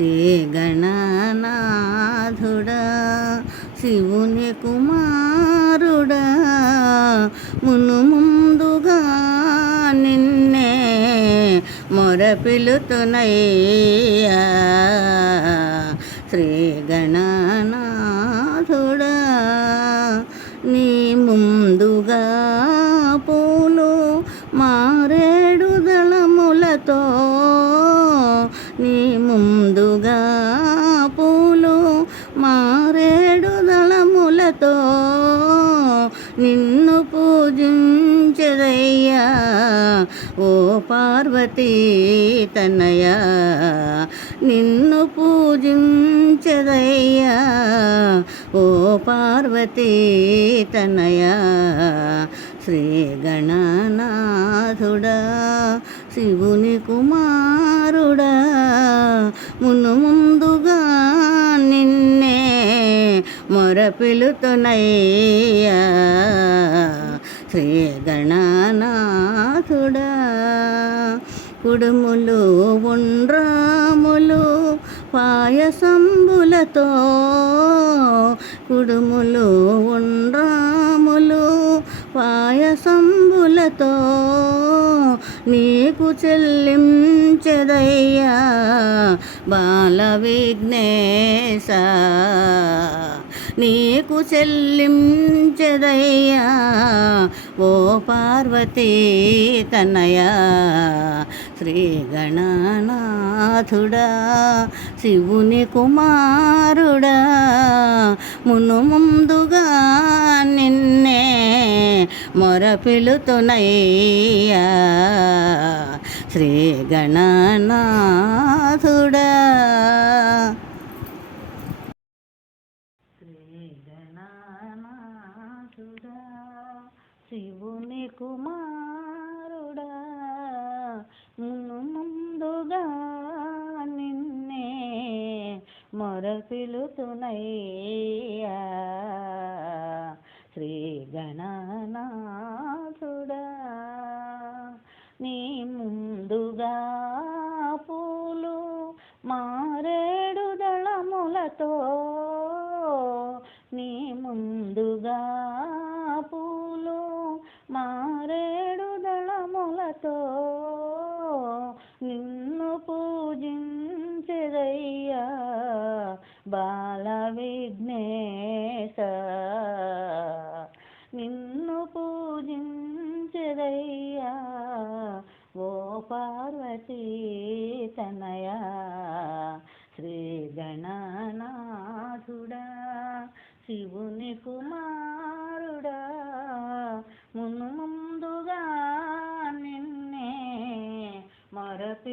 శ్రీ గణనాథుడా శివుని కుమారుడా. మును ముందుగా నిన్నే మొరపిలుతునయ్యా. శ్రీ గణనాథుడా నీ ముందుగా పూలు మారేడు దళములతో నీ ముందు నిన్ను పూజించదయ్యా. ఓ పార్వతీ తనయ నిన్ను పూజించదయ్యా. ఓ పార్వతీ తనయ శ్రీ గణనాథుడా శివుని కుమారుడా. మును ముందుగా నిన్నే మొరపిలుతునయ్యా. కుడుములు ఉండ్రాములు పాయసంబులతో కుడుములు ఉండ్రాములు పాయసంబులతో నీకు చెల్లించదయ్యా బాల విఘ్నేశ నీకు చెల్లించదయ్యా ఓ పార్వతీ తనయా. శ్రీ గణనాథుడా శివుని కుమారుడా మును ముందుగా నిన్నే మొరపిలుతునయ్యా. శ్రీ గణనాథుడా శివుని కుమార్ ముందుగా నిన్నే మొరపిలుతునయ్యా శ్రీ గణనాథుడా నీ ముందుగా పూలు మారేడు దళములతో నీ ముందుగా పూలు మా బాల విఘ్నేశ నిన్ను పూజించదయ్యా ఓ పార్వతీ తనయా శ్రీ గణనాథుడా శివుని కుమారుడా మును ముందుగా నిన్నే మొరపిలుతునయ్యా.